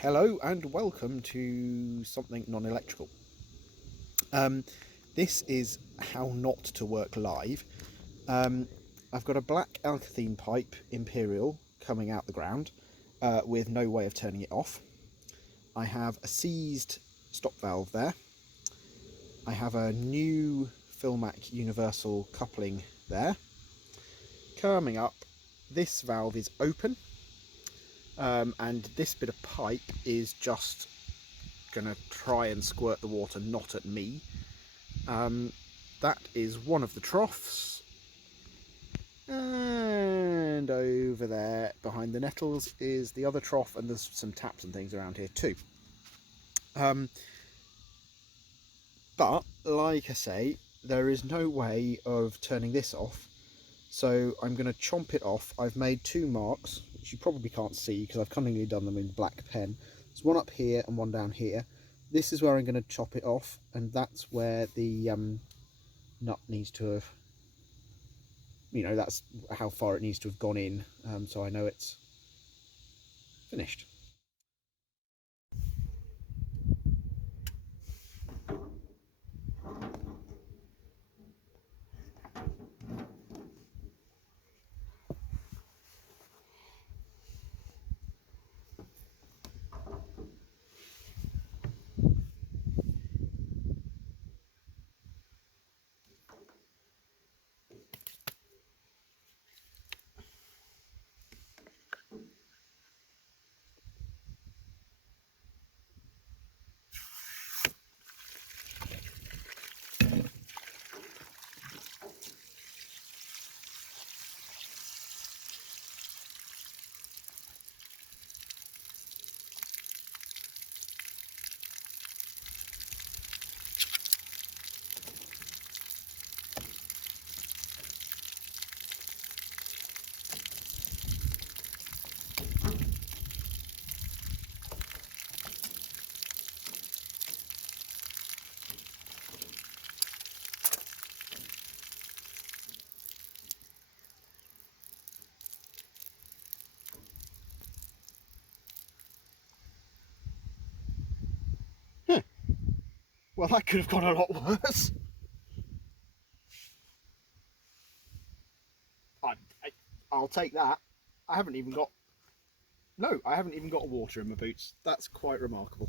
Hello and welcome to something non-electrical. This is how not to work live. I've got a black alkathene pipe Imperial coming out the ground with no way of turning it off. I have a seized stop valve there. I have a new Philmac universal coupling there. Coming up, this valve is open. And this bit of pipe is just going to try and squirt the water, not at me. That is one of the troughs. And over there behind the nettles is the other trough, and there's some taps and things around here too. But, like I say, there is no way of turning this off. So I'm going to chomp it off. I've made two marks, which you probably can't see because I've cunningly done them in black pen. There's one up here and one down here. This is where I'm going to chop it off, and that's where the nut needs to have, that's how far it needs to have gone in, so I know it's finished. Well, that could have gone a lot worse. I'll take that. I haven't even got water in my boots. That's quite remarkable.